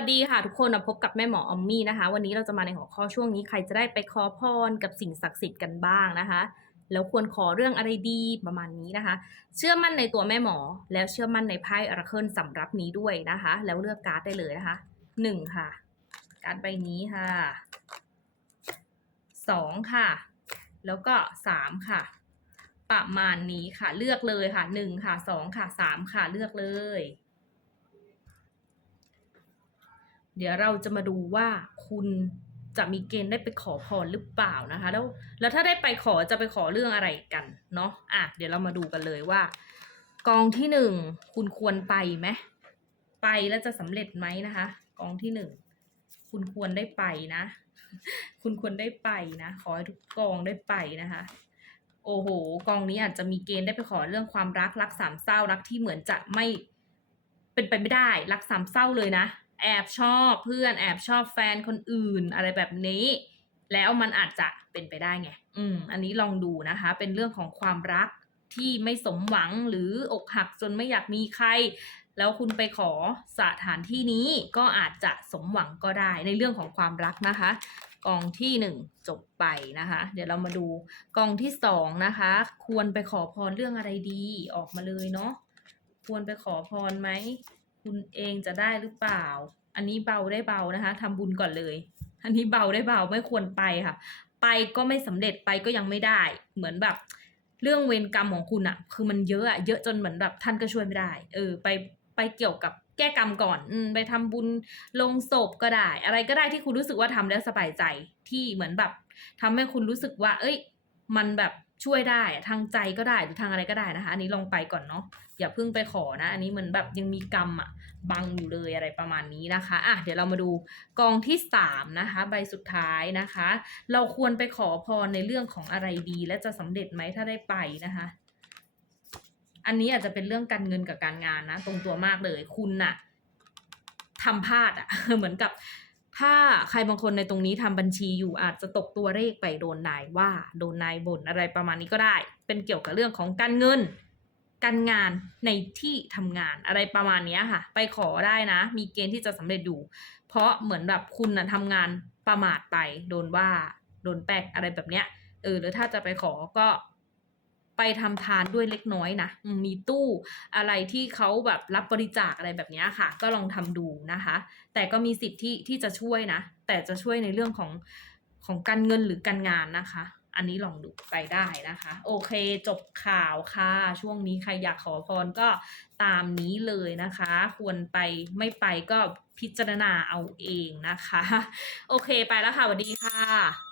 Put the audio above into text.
ัสดีค่ะทุกคนมาพบกับแม่หมออมมี่นะคะ วันนี้เราจะมาในหัวข้อช่วงนี้ใครจะได้ไปขอพรกับสิ่งศักดิ์สิทธิ์กันบ้างนะคะ แล้วควรขอเรื่องอะไรดีประมาณนี้นะคะ เชื่อมั่นในตัวแม่หมอ แล้วเชื่อมั่นในไพ่อราเคิลสำรับนี้ด้วยนะคะ แล้วเลือกการ์ดได้เลยนะคะหนึ่งค่ะ การ์ดใบนี้ค่ะสองค่ะ แล้วก็สามค่ะ ประมาณนี้ค่ะ เลือกเลยค่ะหนึ่งค่ะสองค่ะสามค่ะเลือกเลย เดี๋ยวเราจะมาดูว่าคุณจะมีเกณฑ์ได้ไปขอพรหรือเปล่านะคะ แล้วแล้วถ้าได้ไปขอจะไปขอเรื่องอะไรกันเนาะอะเดี๋ยวเรามาดูกันเลยว่า กองที่หนึ่งคุณควรไปไหมไปแล้วจะสำเร็จไหมนะคะ กองที่หนึ่งคุณควรได้ไปนะ คุณควรได้ไปนะขอให้ทุกกองได้ไปนะคะ โอ้โห กองนี้อาจจะมีเกณฑ์ได้ไปขอเรื่องความรักรักสามเศร้ารักที่เหมือนจะไม่เป็นไปไม่ได้ รักสามเศร้าเลยนะ แอบชอบเพื่อนแอบชอบแฟนคนอื่นอะไรแบบนี้ แล้วมันอาจจะเป็นไปได้ไง อืม อันนี้ลองดูนะคะ เป็นเรื่องของความรักที่ไม่สมหวังหรืออกหักจนไม่อยากมีใคร แล้วคุณไปขอสถานที่นี้ก็อาจจะสมหวังก็ได้ในเรื่องของความรักนะคะกองที่หนึ่งจบไปนะคะ เดี๋ยวเรามาดูกองที่สองนะคะ ควรไปขอพรเรื่องอะไรดีออกมาเลยเนาะควรไปขอพรไหม คุณเองจะได้หรือเปล่า อันนี้เบาได้เบานะคะทำบุญก่อนเลย อันนี้เบาได้เบาไม่ควรไปค่ะ ไปก็ไม่สำเร็จไปก็ยังไม่ได้ เหมือนแบบ เรื่องเวรกรรมของคุณอะคือมันเยอะอะเยอะจนเหมือนแบบท่านก็ช่วยไม่ได้ เออ ไปไปเกี่ยวกับแก้กรรมก่อนอไปทำบุญลงศพก็ได้ อะไรก็ได้ที่คุณรู้สึกว่าทำแล้วสบายใจที่เหมือนแบบทำให้คุณรู้สึกว่า เอ้ย มันแบบ ช่วยได้ทางใจก็ได้หรือทางอะไรก็ได้นะคะอันนี้ลองไปก่อนเนาะอย่าเพิ่งไปขอนะ อันนี้มือนแบบยังมีกรรมอะบังอยู่เลยอะไรประมาณนี้นะคะอะเดี๋ยวเรามาดูกองที่สามนะคะใบสุดท้ายนะคะ เราควรไปขอพรในเรื่องของอะไรดี และจะสำเร็จไหมถ้าได้ไปนะคะอันนี้อาจจะเป็นเรื่องการเงินกับการงานนะ ตรงตัวมากเลยคุณน่ะทำพลาดอะเหมือนกับ ถ้าใครบางคนในตรงนี้ทำบัญชีอยู่อาจจะตกตัวเลขไปโดนนายว่า โดนนายบ่นอะไรประมาณนี้ก็ได้ เป็นเกี่ยวกับเรื่องของการเงิน การงานในที่ทำงานอะไรประมาณนี้ค่ะ ไปขอได้นะ มีเกณฑ์ที่จะสำเร็จอยู่ เพราะเหมือนแบบคุณนะทำงานประมาทไป โดนว่า โดนแปลกอะไรแบบเนี้ย เออหรือถ้าจะไปขอก็ ไปทำทานด้วยเล็กน้อยนะมีตู้อะไรที่เขาแบบรับบริจาคอะไรแบบนี้ค่ะ ก็ลองทำดูนะคะ แต่ก็มีสิทธิ์ที่ที่จะช่วยนะ แต่จะช่วยในเรื่องของของการเงินหรือการงานนะคะ อันนี้ลองดูไปได้นะคะ โอเคจบข่าวค่ะ ช่วงนี้ใครอยากขอพรก็ตามนี้เลยนะคะ ควรไปไม่ไปก็พิจารณาเอาเองนะคะ โอเคไปแล้วค่ะสวัสดีค่ะ